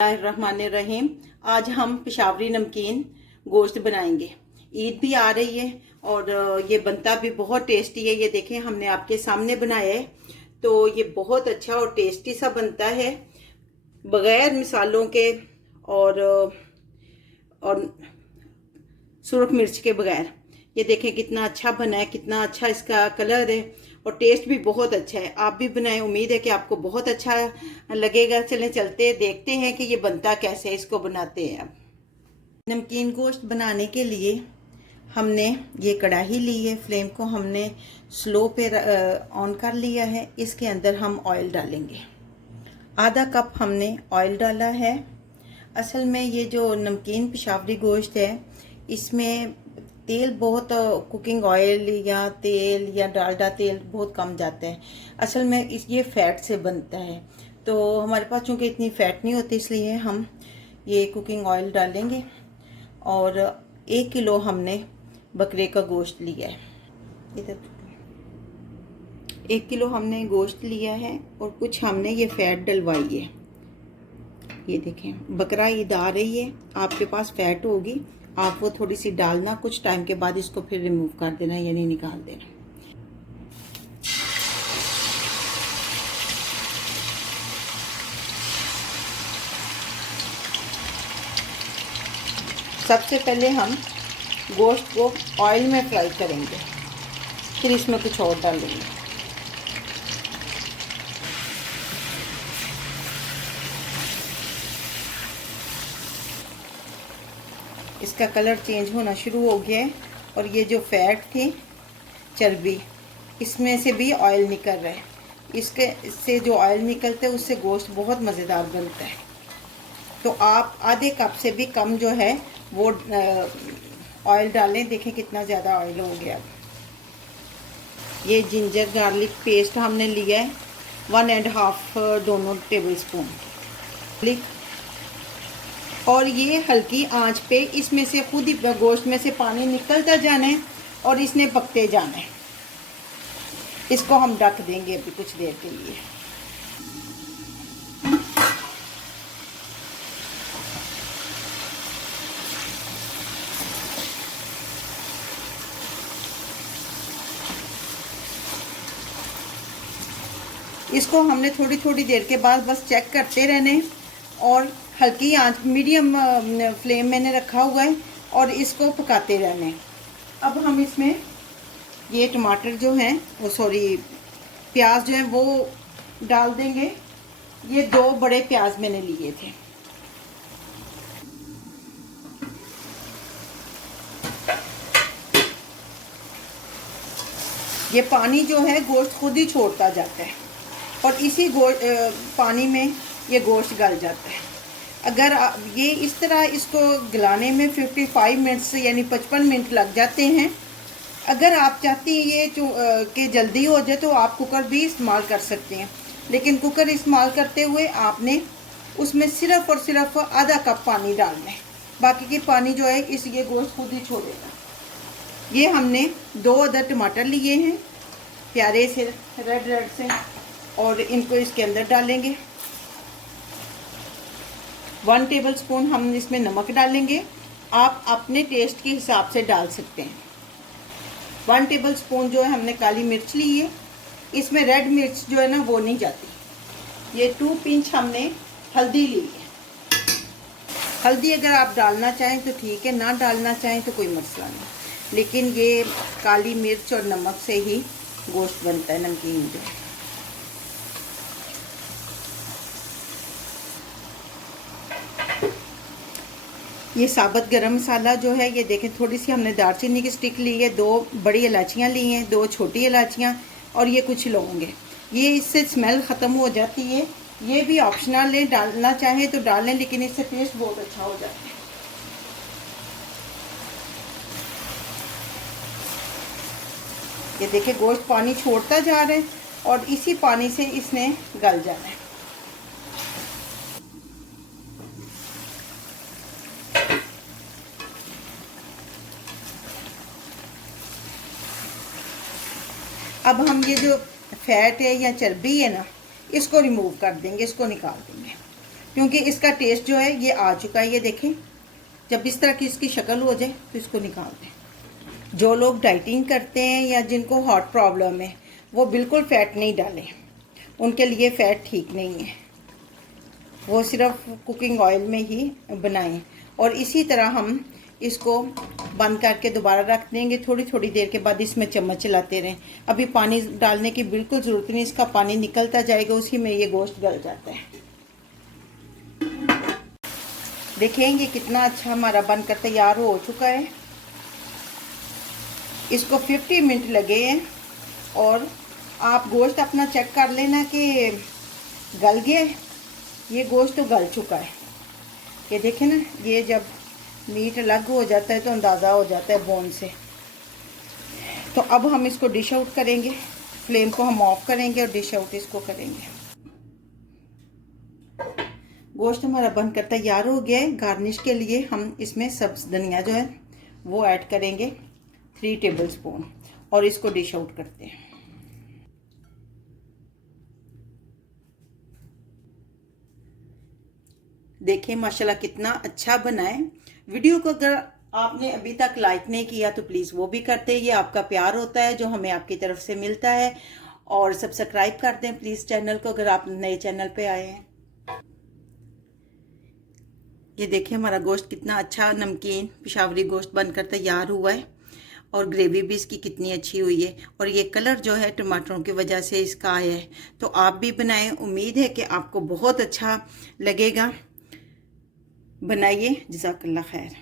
बिस्मिल्लाहिर्रहमानिर्रहीम। आज हम पेशावरी नमकीन गोश्त बनाएंगे। ईद भी आ रही है और ये बनता भी बहुत टेस्टी है। ये देखें, हमने आपके सामने बनाया है तो ये बहुत अच्छा और टेस्टी सा बनता है, बगैर मिसालों के और सुरख मिर्च के बगैर। ये देखें कितना अच्छा बना है, कितना अच्छा इसका कलर है और टेस्ट भी बहुत अच्छा है। आप भी बनाएं, उम्मीद है कि आपको बहुत अच्छा लगेगा। चलें चलते देखते हैं कि ये बनता कैसे है। इसको बनाते हैं। अब नमकीन गोश्त बनाने के लिए हमने ये कढ़ाई ली है, फ्लेम को हमने स्लो पे ऑन कर लिया है। इसके अंदर हम ऑयल डालेंगे। आधा कप हमने ऑयल डाला है। असल में ये जो नमकीन पेशावरी गोश्त है, इसमें तेल बहुत, कुकिंग ऑयल या तेल या डालडा तेल बहुत कम जाता है। असल में ये फैट से बनता है, तो हमारे पास चूँकि इतनी फैट नहीं होती, इसलिए हम ये कुकिंग ऑयल डालेंगे। और 1 किलो हमने बकरे का गोश्त लिया है। इधर 1 किलो हमने गोश्त लिया है और कुछ हमने ये फैट डलवाई है। ये देखें, बकरा ईद आ रही है, आपके पास फैट होगी, आप वो थोड़ी सी डालना। कुछ टाइम के बाद इसको फिर रिमूव कर देना, यानी निकाल देना। सबसे पहले हम गोश्त को ऑयल में फ्राई करेंगे, फिर इसमें कुछ और डालेंगे। इसका कलर चेंज होना शुरू हो गया है और ये जो फैट थी, चर्बी, इसमें से भी ऑयल निकल रहा है। इससे जो ऑयल निकलता है उससे गोश्त बहुत मज़ेदार बनता है। तो आप आधे कप से भी कम जो है वो ऑयल डालें। देखें कितना ज़्यादा ऑयल हो गया। ये जिंजर गार्लिक पेस्ट हमने लिया है 1.5 दोनों टेबल स्पून। और ये हल्की आंच पे इसमें से खुद ही गोश्त में से पानी निकलता जाना है और इसने पकते जाना है। इसको हम ढक देंगे अभी कुछ देर के लिए। इसको हमने थोड़ी थोड़ी देर के बाद बस चेक करते रहने और हल्की आंच, मीडियम फ्लेम मैंने रखा हुआ है और इसको पकाते रहने। अब हम इसमें ये टमाटर जो हैं, वो सॉरी प्याज जो है वो डाल देंगे। ये 2 बड़े प्याज मैंने लिए थे। ये पानी जो है गोश्त खुद ही छोड़ता जाता है और इसी पानी में ये गोश्त गल जाता है। अगर ये इस तरह इसको गलाने में 55 मिनट्स यानी 55 मिनट लग जाते हैं। अगर आप चाहती हैं ये कि जल्दी हो जाए तो आप कुकर भी इस्तेमाल कर सकते हैं, लेकिन कुकर इस्तेमाल करते हुए आपने उसमें सिर्फ और सिर्फ आधा कप पानी डालना है। बाकी की पानी जो है ये गोश्त खुद ही छोड़ेगा। ये हमने 2 अदर टमाटर लिए हैं, प्यारे से रेड से, और इनको इसके अंदर डालेंगे। 1 टेबल स्पून हम इसमें नमक डालेंगे। आप अपने टेस्ट के हिसाब से डाल सकते हैं। 1 टेबल स्पून जो है हमने काली मिर्च ली है। इसमें रेड मिर्च जो है ना वो नहीं जाती। ये 2 पिंच हमने हल्दी ली है। हल्दी अगर आप डालना चाहें तो ठीक है, ना डालना चाहें तो कोई मसला नहीं, लेकिन ये काली मिर्च और नमक से ही गोश्त बनता है नमकीन जो है। ये साबुत गरम मसाला जो है, ये देखें, थोड़ी सी हमने दालचीनी की स्टिक ली है, 2 बड़ी इलायचियाँ ली हैं, 2 छोटी इलायचियाँ और ये कुछ लौंग है। ये इससे स्मेल ख़त्म हो जाती है। ये भी ऑप्शनल है, डालना चाहें तो डालें, लेकिन इससे टेस्ट बहुत अच्छा हो जाता है। ये देखें, गोश्त पानी छोड़ता जा रहा है और इसी पानी से इसने गल जाना है। अब हम ये जो फैट है या चर्बी है ना, इसको रिमूव कर देंगे, इसको निकाल देंगे। क्योंकि इसका टेस्ट जो है ये आ चुका है। ये देखें, जब इस तरह की इसकी शक्ल हो जाए तो इसको निकाल दें। जो लोग डाइटिंग करते हैं या जिनको हार्ट प्रॉब्लम है वो बिल्कुल फ़ैट नहीं डालें, उनके लिए फ़ैट ठीक नहीं है। वो सिर्फ कुकिंग ऑयल में ही बनाएं। और इसी तरह हम इसको बंद करके दोबारा रख देंगे। थोड़ी थोड़ी देर के बाद इसमें चम्मच चलाते रहें। अभी पानी डालने की बिल्कुल ज़रूरत नहीं, इसका पानी निकलता जाएगा, उसी में ये गोश्त गल जाता है। देखें ये कितना अच्छा हमारा बनकर तैयार हो चुका है। इसको 50 मिनट लगे हैं और आप गोश्त अपना चेक कर लेना कि गल गया है। ये गोश्त तो गल चुका है। ये देखें ना, ये जब मीट अलग हो जाता है तो अंदाज़ा हो जाता है बोन से। तो अब हम इसको डिश आउट करेंगे। फ्लेम को हम ऑफ करेंगे और डिश आउट इसको करेंगे। गोश्त हमारा बनकर तैयार हो गया है। गार्निश के लिए हम इसमें सब्ज़ धनिया जो है वो ऐड करेंगे 3 टेबलस्पून और इसको डिश आउट करते हैं। देखें माशाल्लाह कितना अच्छा बना है। वीडियो को अगर आपने अभी तक लाइक नहीं किया तो प्लीज़ वो भी करते। ये आपका प्यार होता है जो हमें आपकी तरफ से मिलता है। और सब्सक्राइब कर दें प्लीज़ चैनल को अगर आप नए चैनल पे आए हैं। ये देखिए हमारा गोश्त कितना अच्छा नमकीन पिशावरी गोश्त बनकर तैयार हुआ है और ग्रेवी भी इसकी कितनी अच्छी हुई है। और ये कलर जो है टमाटरों की वजह से इसका आया है। तो आप भी बनाएं, उम्मीद है कि आपको बहुत अच्छा लगेगा। बनाइए। जज़ाकल्लाह खैर।